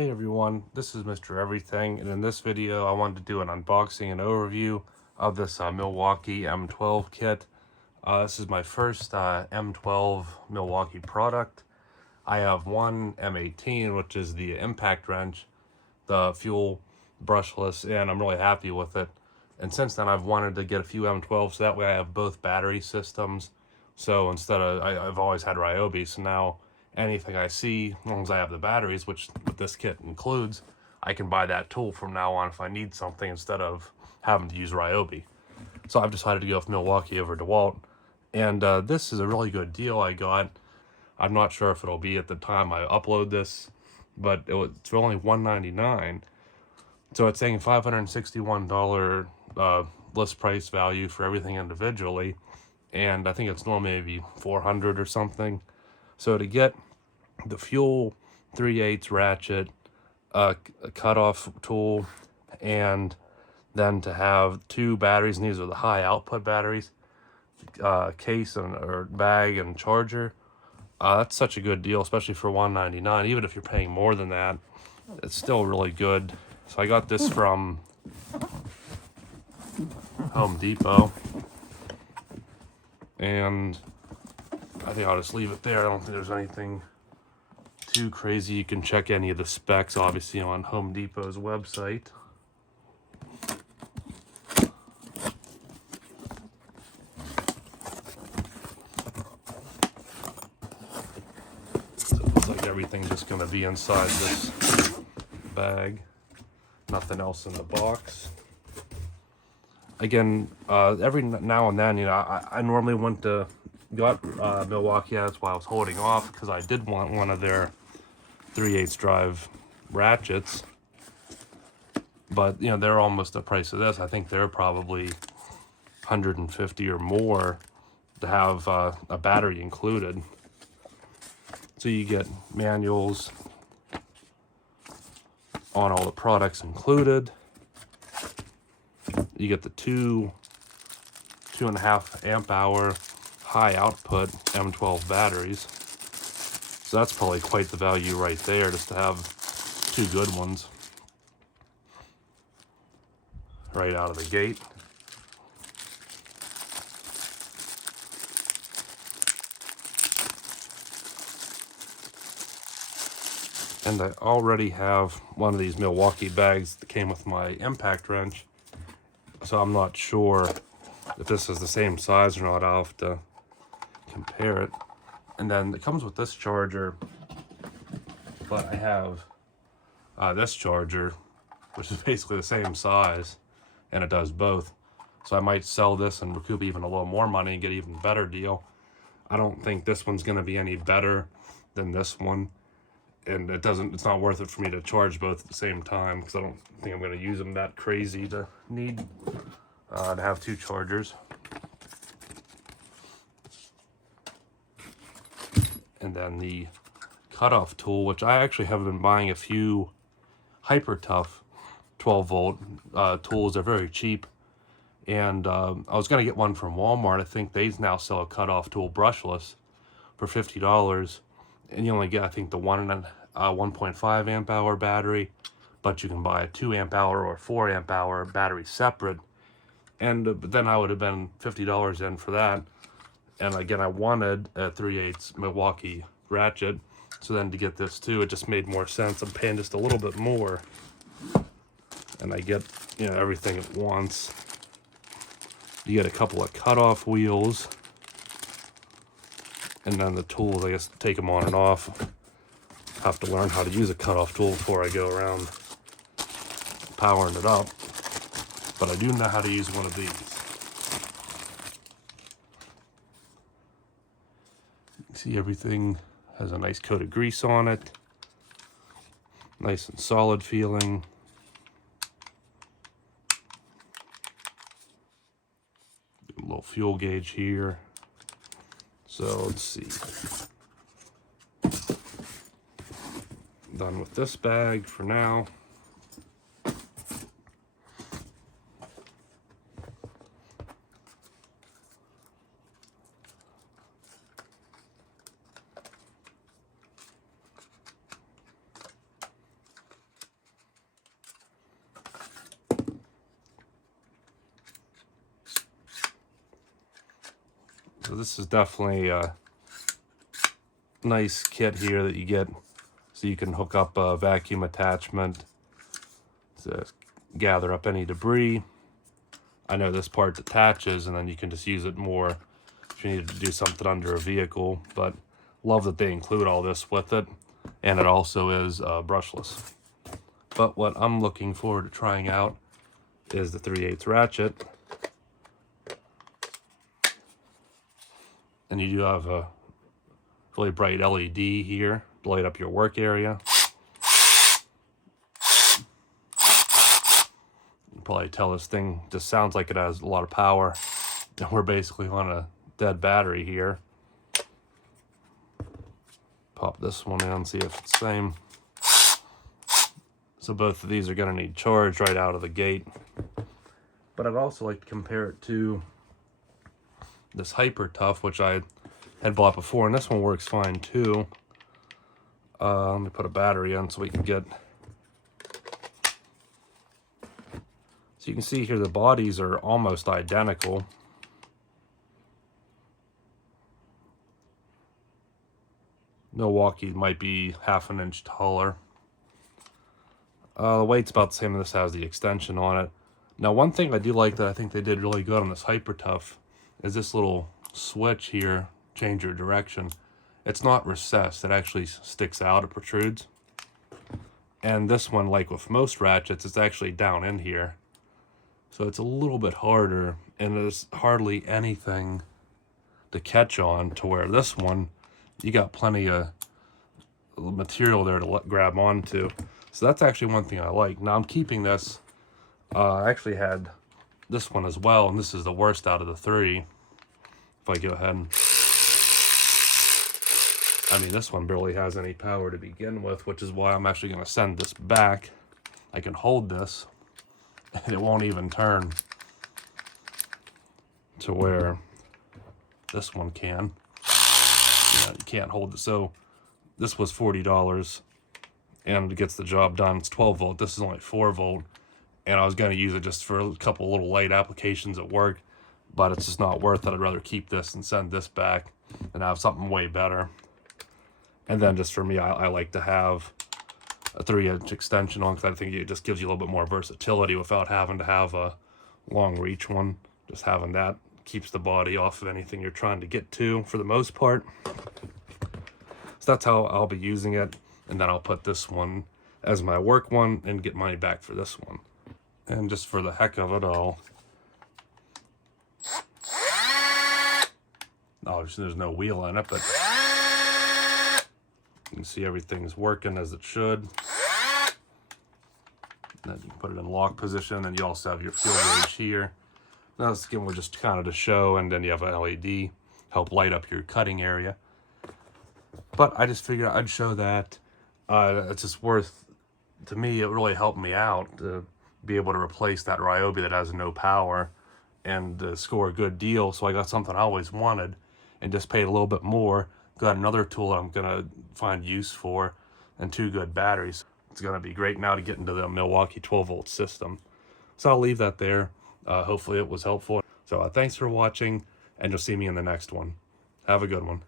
Hey everyone, this is Mr. Everything, and in this video I wanted to do an unboxing and overview of this Milwaukee M12 kit. This is my first M12 Milwaukee product. I have one M18, which is the impact wrench, the fuel brushless, and I'm really happy with it. And since then I've wanted to get a few M12s, so that way I have both battery systems. So instead of, I've always had Ryobi, so now anything I see, as long as I have the batteries, which this kit includes, I can buy that tool from now on if I need something instead of having to use Ryobi. So I've decided to go with Milwaukee over DeWalt. And this is a really good deal I got. I'm not sure if it'll be at the time I upload this, but it's only $199. So it's saying $561 list price value for everything individually. And I think it's normally maybe $400 or something. So to get the fuel 3/8 ratchet, a cutoff tool, and then to have two batteries, and these are the high output batteries, case or bag and charger, that's such a good deal, especially for $199. Even if you're paying more than that, it's still really good. So I got this from Home Depot, and I think I'll just leave it there. I don't think there's anything too crazy. You can check any of the specs obviously on Home Depot's website. So it looks like everything's just going to be inside this bag. Nothing else in the box. Again, every now and then, I normally got Milwaukee. That's why I was holding off, because I did want one of their 3/8 drive ratchets, but they're almost the price of this. I think they're probably $150 or more to have a battery included. So you get manuals on all the products included. You get the 2.5 amp hour high output M12 batteries. So that's probably quite the value right there, just to have two good ones right out of the gate. And I already have one of these Milwaukee bags that came with my impact wrench, so I'm not sure if this is the same size or not. I'll have to compare it. And then it comes with this charger, but I have this charger, which is basically the same size, and it does both. So I might sell this and recoup even a little more money and get an even better deal. I don't think this one's going to be any better than this one, and it's not worth it for me to charge both at the same time, because I don't think I'm going to use them that crazy to need to have two chargers. And then the cutoff tool, which I actually have been buying a few Hyper Tough 12 volt tools. They're very cheap, and I was going to get one from Walmart. I think they now sell a cutoff tool brushless for $50, and you only get, I think, the 1.5 amp hour battery, but you can buy a 2 amp hour or 4 amp hour battery separate. And but then I would have been $50 in for that. And again, I wanted a 3/8 Milwaukee ratchet, so then to get this too, it just made more sense. I'm paying just a little bit more, and I get everything at once. You get a couple of cutoff wheels, and then the tools, I guess, take them on and off. Have to learn how to use a cutoff tool before I go around powering it up, but I do know how to use one of these. See, everything has a nice coat of grease on it. Nice and solid feeling. A little fuel gauge here. So let's see. Done with this bag for now. So this is definitely a nice kit here that you get, so you can hook up a vacuum attachment to gather up any debris. I know this part detaches, and then you can just use it more if you need to do something under a vehicle, but love that they include all this with it, and it also is brushless. But what I'm looking forward to trying out is the 3/8 ratchet. And you do have a really bright LED here to light up your work area. You can probably tell this thing just sounds like it has a lot of power. And we're basically on a dead battery here. Pop this one in, see if it's the same. So both of these are going to need charge right out of the gate. But I'd also like to compare it to this Hyper Tough, which I had bought before, and this one works fine too. Let me put a battery in so we can get... So you can see here the bodies are almost identical. Milwaukee might be half an inch taller. The weight's about the same, and this has the extension on it. Now, one thing I do like that I think they did really good on this Hyper Tough is this little switch here, change your direction. It's not recessed, it actually sticks out, it protrudes. And this one, like with most ratchets, it's actually down in here. So it's a little bit harder, and there's hardly anything to catch on, to where this one, you got plenty of material there to grab onto. So that's actually one thing I like. Now I'm keeping this. I actually had this one as well, and this is the worst out of the three. If I go ahead and... I mean, this one barely has any power to begin with, which is why I'm actually going to send this back. I can hold this, and it won't even turn to where this one can. You can't hold it. So this was $40, and it gets the job done. It's 12 volt. This is only 4 volt. And I was going to use it just for a couple little light applications at work, but it's just not worth it. I'd rather keep this and send this back and have something way better. And then just for me, I like to have a 3-inch extension on, because I think it just gives you a little bit more versatility without having to have a long reach one. Just having that keeps the body off of anything you're trying to get to for the most part. So that's how I'll be using it. And then I'll put this one as my work one and get money back for this one. And just for the heck of it, oh, there's no wheel in it, but you can see everything's working as it should. And then you can put it in lock position, and you also have your fuel gauge here. Now this again was just kind of to show, and then you have an LED help light up your cutting area. But I just figured I'd show that. It's just worth, to me, it really helped me out to be able to replace that Ryobi that has no power and score a good deal. So I got something I always wanted and just paid a little bit more. Got another tool I'm going to find use for, and 2 good batteries. It's going to be great now to get into the Milwaukee 12-volt system. So I'll leave that there. Hopefully it was helpful. So thanks for watching, and you'll see me in the next one. Have a good one.